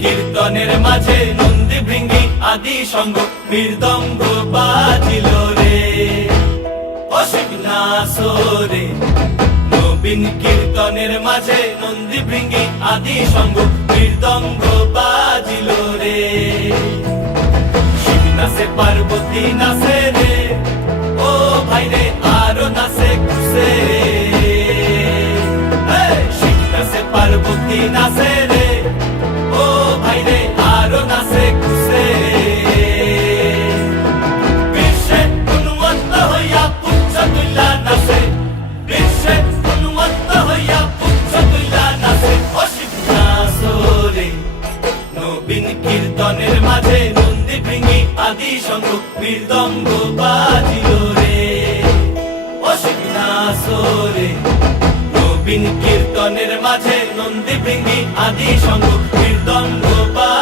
কীর্তনের মাঝে নন্দী ভৃঙ্গি আদি সঙ্গ মৃদঙ্গ বাজিল রে। অশিবনাসরে নবীন কীর্তনের মাঝে নন্দী ভৃঙ্গি আদি সঙ্গ মৃদঙ্গ বাজিল রে। শিব নাচে পার্বতী নাচে কীর্তনের মাঝে নন্দী ভৃঙ্গি আদি সঙ্গ মৃদঙ্গ বাজিল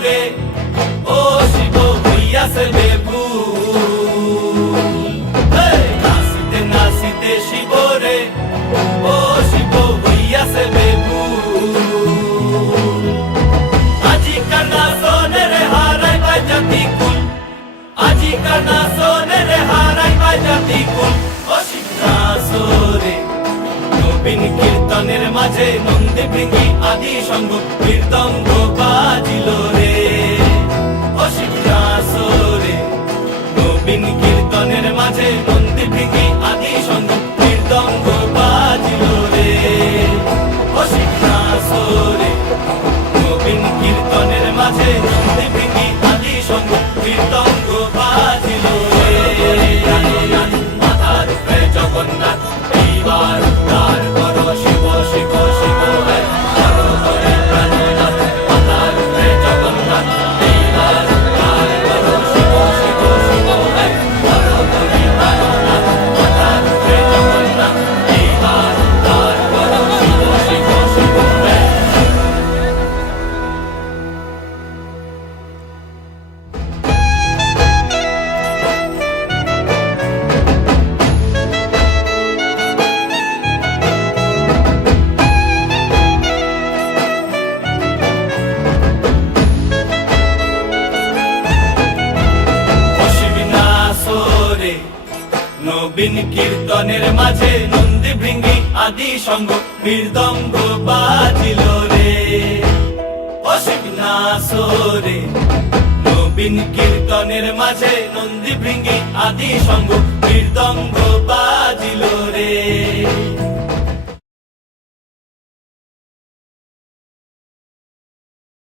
শিবরে ও শিব হইয়াছে নাচিতে নাচিতে শিবরে ও শিব হইয়াছে আজিকার নাচনের হারাই বাই জাতি কুল আজিকার নাচনের হারাই বাই জাতি কুল ও শিব নবীন কীর্তনের মাঝে ভৃঙ্গি আদি সঙ্গ বাজিল কীর্তনের মাঝে নন্দী ভৃঙ্গি নবীন কীর্তনের মাঝে নন্দী ভৃঙ্গি আদি সঙ্গ মৃদঙ্গ বাজিল রে। অশিবিনাসরে নবীন কীর্তনের মাঝে নন্দী ভৃঙ্গি আদি সঙ্গ মৃদঙ্গ